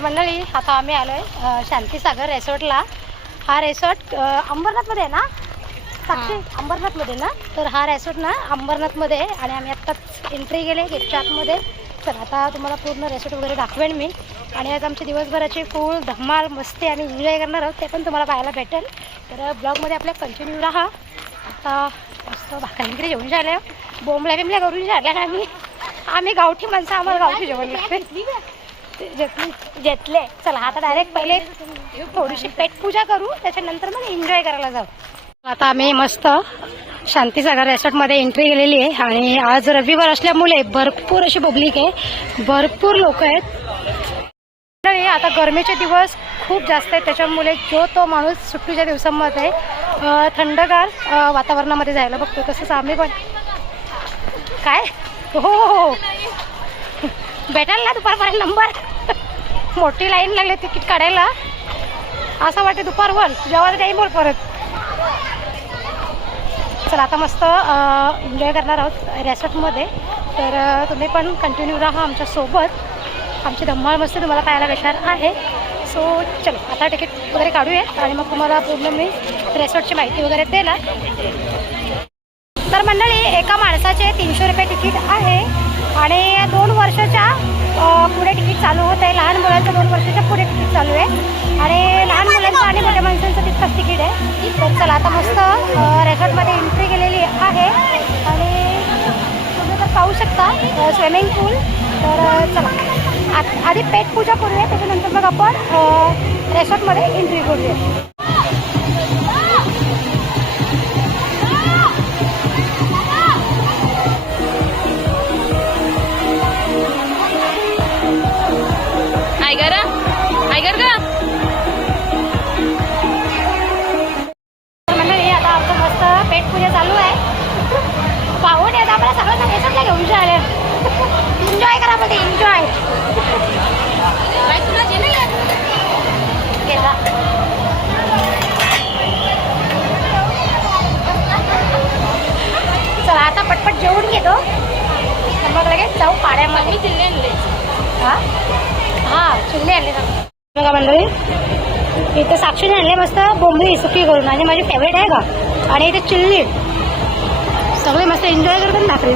मंडळी आता आम्ही आलो आहे शांतीसागर रेसॉर्टला. हा रेसॉर्ट अंबरनाथमध्ये आहे ना? साक्षी अंबरनाथमध्ये ना? तर हा रेसॉर्ट ना अंबरनाथमध्ये आहे आणि आम्ही आत्ताच एंट्री केली गेटच्या आतमध्ये तर आता तुम्हाला पूर्ण रेसॉर्ट वगैरे दाखवेन मी. आणि आज आमची दिवसभराची फुल धमाल मस्ती आम्ही एन्जॉय करणार आहोत ते पण तुम्हाला पाहायला भेटेल. तर ब्लॉगमध्ये आपल्या कंटिन्यू राहा. आता मस्त भाकरी जेवण झाल्या. बोंबल्या बिंबल्या करून झाल्या आम्ही. आम्ही गावठी माणसं आम्हाला गावठी जेवण लागते. घेतली घेतले चला आता डायरेक्ट पहिले थोडीशी पेटपूजा करू त्याच्यानंतर मग एन्जॉय करायला जाऊ. आता आम्ही मस्त शांतीसागर रेसॉर्टमध्ये एंट्री केलेली आहे आणि आज रविवार असल्यामुळे भरपूर अशी पब्लिक आहे. भरपूर लोक आहेत. नाही, आता गरमीचे दिवस खूप जास्त आहेत. त्याच्यामुळे जो तो माणूस सुट्टीच्या दिवसांमध्ये थंडगार वातावरणामध्ये जायला बघतो. तसंच आम्ही पण. काय? हो हो हो. भेटाल ना दुपारपर्यंत नंबर? मोठी लाईन लागली तिकीट काढायला. असं वाटते दुपारवर जेव्हा टाईम बोल परत. चला आता मस्त एन्जॉय करणार आहोत रेसॉर्टमध्ये तर तुम्ही पण कंटिन्यू राहा आमच्यासोबत आमची धम्माळ मस्ती तुम्हाला पाहायला भेटणार आहे. सो चलो आता तिकीट वगैरे काढूयात आणि मग तुम्हाला पूर्ण मी रेसॉर्टची माहिती वगैरे देणार. तर मंडळी एका माणसाचे तीनशे रुपये तिकीट आहे. वर्षाच्या पुढे तिकीट चालू होत आहे लहान मुलांचं दोन वर्षाच्या पुढे तिकीट चालू आहे. आणि लहान मुलांचं आणि मोठ्या माणसांचं तितकंच तिकीट आहे. तर चला आता मस्त अ, रेसॉर्टमध्ये एंट्री केलेली आहे. आणि तुम्ही तर पाहू शकता स्विमिंग पूल तर चला. आ- आधी पेट पूजा करूया त्याच्यानंतर मग आपण रेसॉर्टमध्ये एंट्री करूया. पटपट जेवून घेतो. मग लगेच जाऊ पाड्यामध्ये. चिल्ले आणले हा? हा चिल्ले आणले बघा मंडळी इथे साक्षीने आणले मस्त बोंबली सुकी करून. आणि माझी फेवरेट आहे का आणि इथे चिल्ली. सगळे मस्त एन्जॉय करतात भाकरी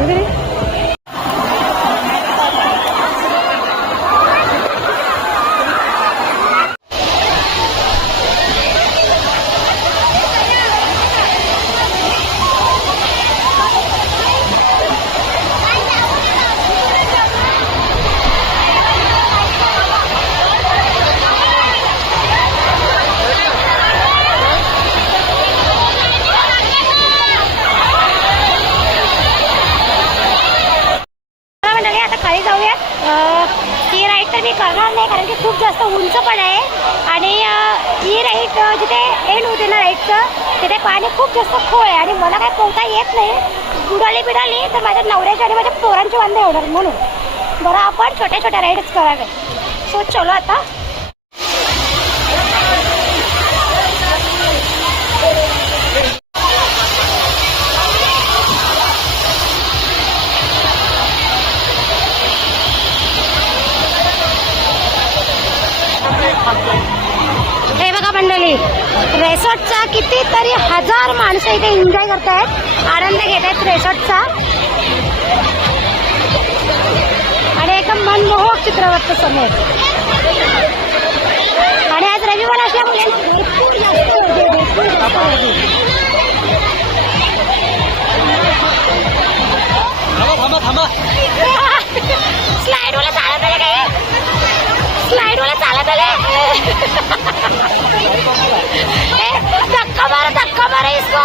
तर मी करणार नाही कारण की खूप जास्त उंच पण आहे. आणि ही राईट जिथे एंड होते ना राईटचं तिथे पाणी खूप जास्त खोळ आहे. आणि मला काय पोहता येत नाही. बुडाली बिडाली तर माझ्या नवऱ्याची आणि माझ्या पोरांची वांदे होणार म्हणून. बरं आपण छोट्या छोट्या राईडच करावे. सो चलो आता. रेसॉर्टचा कितीतरी हजार माणसं इथे एन्जॉय करतायत. आनंद घेत आहेत रेसॉर्टचा आणि एकदम मनमोहक चित्र वाटतं समोर. आणि आज रविवार असल्यामुळे भरपूर जास्त आले काय? स्लाइड वाला चालत आले ए, धक्का मारा धक्का मारा इसको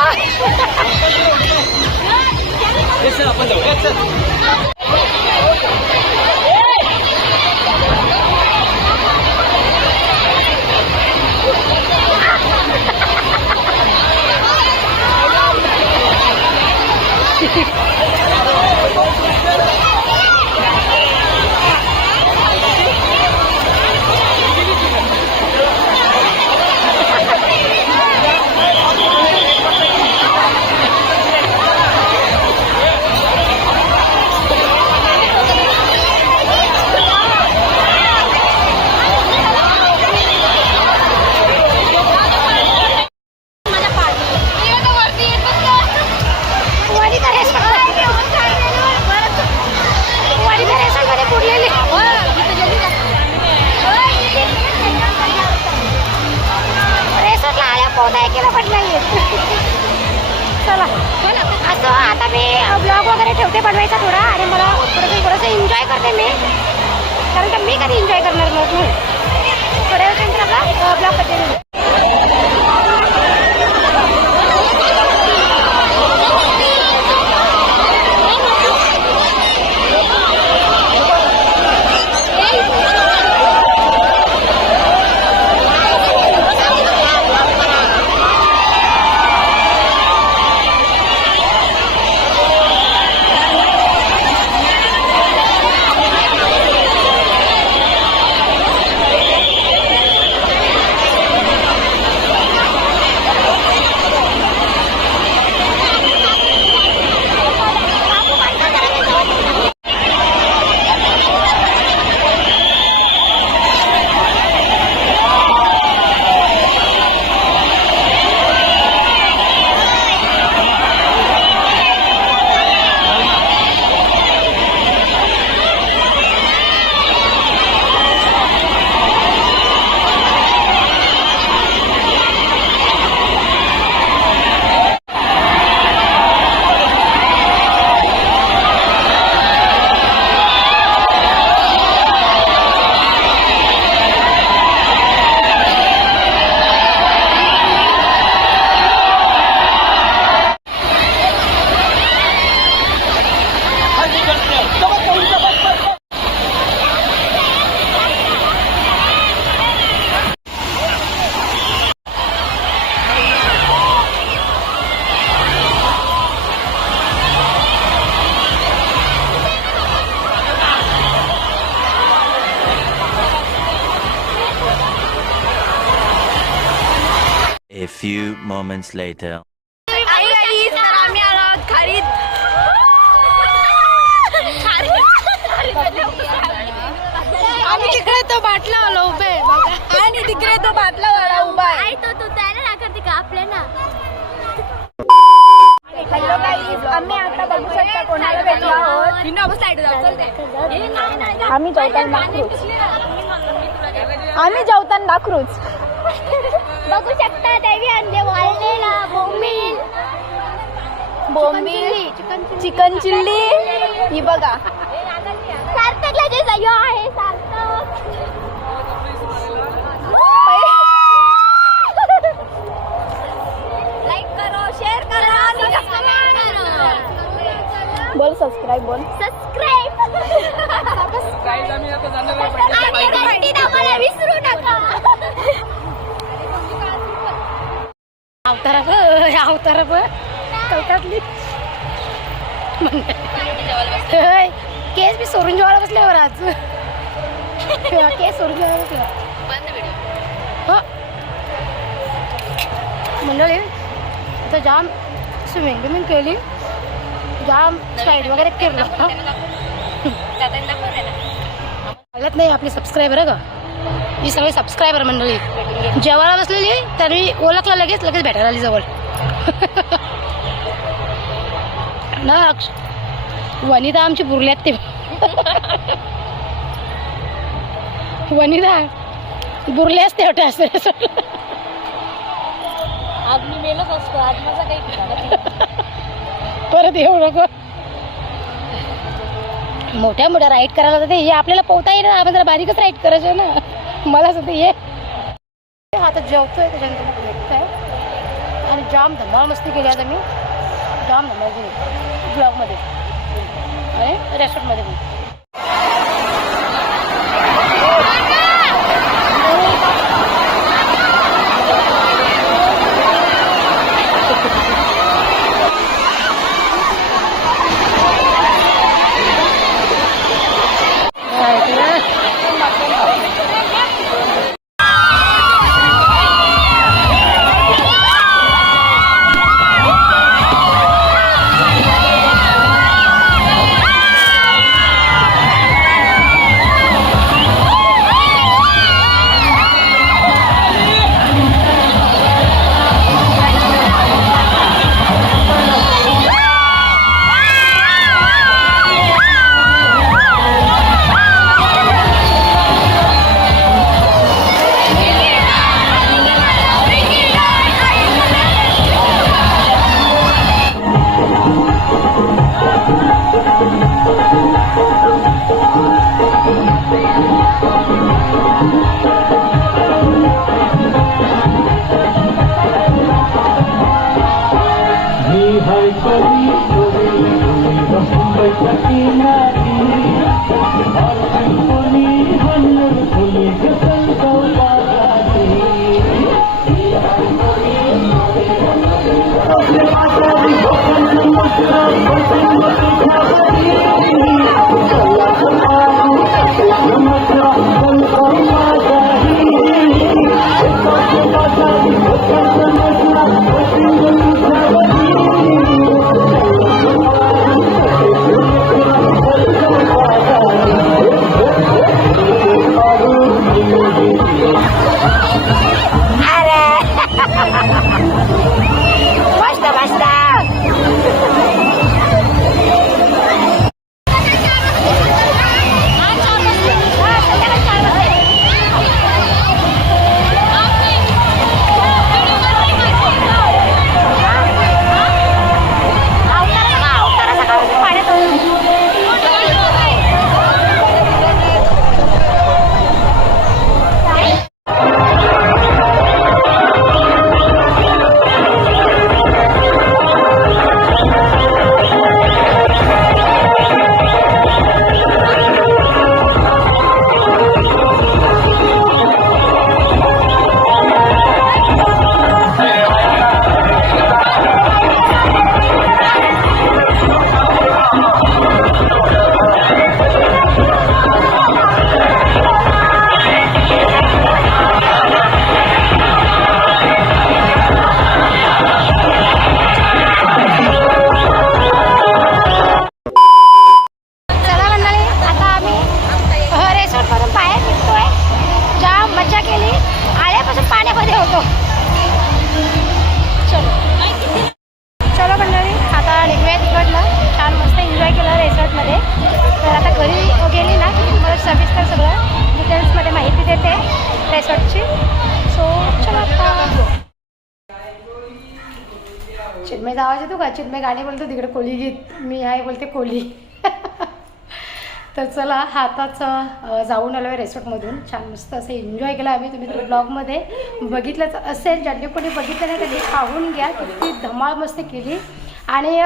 हे जाऊया चल केलं पण नाही चला. असं आता मी ब्लॉग वगैरे ठेवते बनवायचा थोडा आणि मला थोडंसं थोडंसं एन्जॉय करते मी. कारण का मी कधी एन्जॉय करणार मग थोड्या आपला blog continue A few moments later. आम्ही आलो खारीद आम्ही तिकडे तो बाटला आलो उभे. आणि तिकडे तो बाटला वाला उभा आहे. तो तू त्याला करते का? आपल्या ना हॅलो गाईज आम्ही आता बघू शकता कोणाला भेटलो आहोत. आम्ही जेवताना दाखरूच आम्ही जेवताना दाखरूच बघू शकता देवी अंडे वाळलेला बोंबील. बोंबील चिकन चिल्ली. ही बघा. सार्थकला जे सयो आहे सार्थक. लाईक करो शेअर करा आणि कमेंट करा. बोल सबस्क्राईब बोल. सबस्क्राईब सोडून जेवायला बसल्यावर आज. केस सोडून जेवायला बसल्यावर हो. मंडळी आता जाम स्विमिंग बिमिंग केली. जाम स्लाईड वगैरे केलं. कळत नाही आपले सबस्क्रायबर आहे का ही सगळी सबस्क्रायबर मंडळी. जेवायला बसलेली तर मी ओळखला लगेच लगेच भेटायला आली जवळ. ना अक्ष वनिता आमची बुरल्यात ते. वनिता बुरले असते होते असं. आज मी मेलच असतो आज माझा काही परत येऊ नको. मोठ्या मोठ्या राईड करायला जाते हे आपल्याला पोहता येईल आपण जरा बारीकच राईड करायचं ना. मला सुद्धा ये. आता जेवतोय त्याच्यानंतर भेटतोय. आणि जाम धमाल मस्ती केली आता मी जाम धमाल केली. ब्लॉगमध्ये आणि रेस्टॉरंटमध्ये मी जावा येतो का? चिन्मय गाणी बोलतो तिकडे कोली गीत. मी आहे बोलते कोली. तर चला हाताचं जाऊन आलो आहे रेसॉर्टमधून छान मस्त असं एन्जॉय केलं आम्ही तुम्ही तर ब्लॉगमध्ये. बघितलंच असेल ज्यांनी कोणी बघितलं नाही त्यांनी पाहून घ्या. किती धमाल मस्ती केली. आणि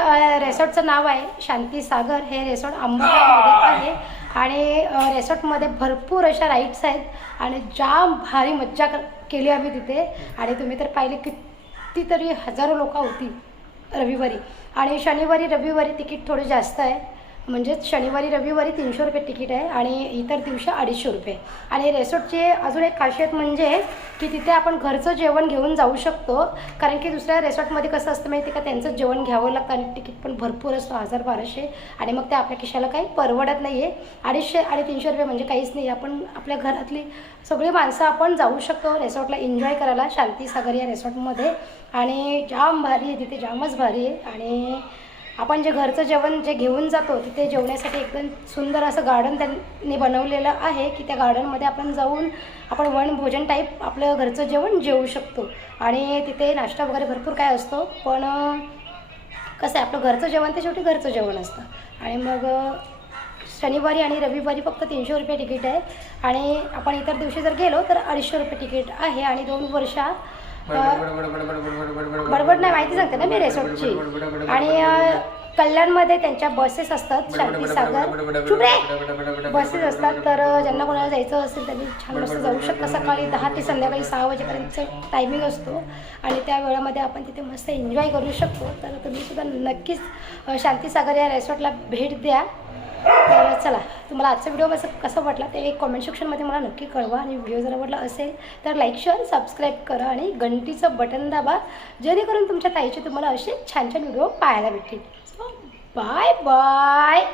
रेसॉर्टचं नाव आहे शांती सागर. हे रेसॉर्ट अंबामध्ये आहे. आणि रेसॉर्टमध्ये भरपूर अशा राईड्स आहेत. आणि जाम भारी मज्जा कर केली आम्ही तिथे. आणि तुम्ही तर पाहिले कितीतरी हजारो लोक होती. रविवारी. आणि शनिवारी रविवारी तिकीट थोडं जास्त आहे. म्हणजेच शनिवारी रविवारी तीनशे रुपये तिकीट आहे आणि इतर दिवशी अडीचशे रुपये. आणि रेसॉर्टचे अजून एक खासियत म्हणजे की तिथे आपण घरचं जेवण घेऊन जाऊ शकतो. कारण की दुसऱ्या रेसॉर्टमध्ये कसं असतं माहिती आहे का? त्यांचं जेवण घ्यावं लागतं आणि तिकीट पण भरपूर असतं हजार बाराशे. आणि मग ते आपल्या खिशाला काही परवडत नाही आहे अडीचशे आणि तीनशे रुपये म्हणजे काहीच नाही. आपण आपल्या घरातली सगळी माणसं आपण जाऊ शकतो रेसॉर्टला एन्जॉय करायला. शांती सागर या रेसॉर्टमध्ये. आणि जाम भारी आहे तिथे जामच भारी आहे. आणि आपण जे घरचं जेवण जे घेऊन जातो तिथे जेवण्यासाठी एकदम सुंदर असं गार्डन त्यांनी बनवलेलं आहे की त्या गार्डनमध्ये आपण जाऊन आपण वनभोजन टाईप आपलं घरचं जेवण जेवू शकतो. आणि तिथे नाश्ता वगैरे भरपूर काय असतो पण कसं आहे आपलं घरचं जेवण ते शेवटी घरचं जेवण असतं. आणि मग शनिवारी आणि रविवारी फक्त तीनशे रुपये तिकीट आहे. आणि आपण इतर दिवशी जर गेलो तर अडीचशे रुपये तिकीट आहे. आणि दोन वर्षात बडबड नाही माहिती सांगते ना मी रेसॉर्टची. आणि कल्याणमध्ये त्यांच्या बसेस असतात शांतीसागर चुप बसेस असतात तर ज्यांना कोणाला जायचं असेल त्यांनी छान मस्त जाऊ शकता सकाळी दहा ते संध्याकाळी सहा वाजेपर्यंतचं टायमिंग असतो. आणि त्या वेळामध्ये आपण तिथे मस्त एन्जॉय करू शकतो. तर तुम्ही सुद्धा नक्कीच शांतीसागर या रेसॉर्टला भेट द्या. तर चला तुम्हाला आजचा व्हिडिओ कसं कसं वाटला ते एक कॉमेंट सेक्शनमध्ये मला नक्की कळवा. आणि व्हिडिओ जर आवडला असेल तर लाईक शेअर सबस्क्राईब करा. आणि घंटीचं बटन दाबा जेणेकरून तुमच्या ताईचे तुम्हाला असे छान छान व्हिडिओ पाहायला भेटतील. Bye bye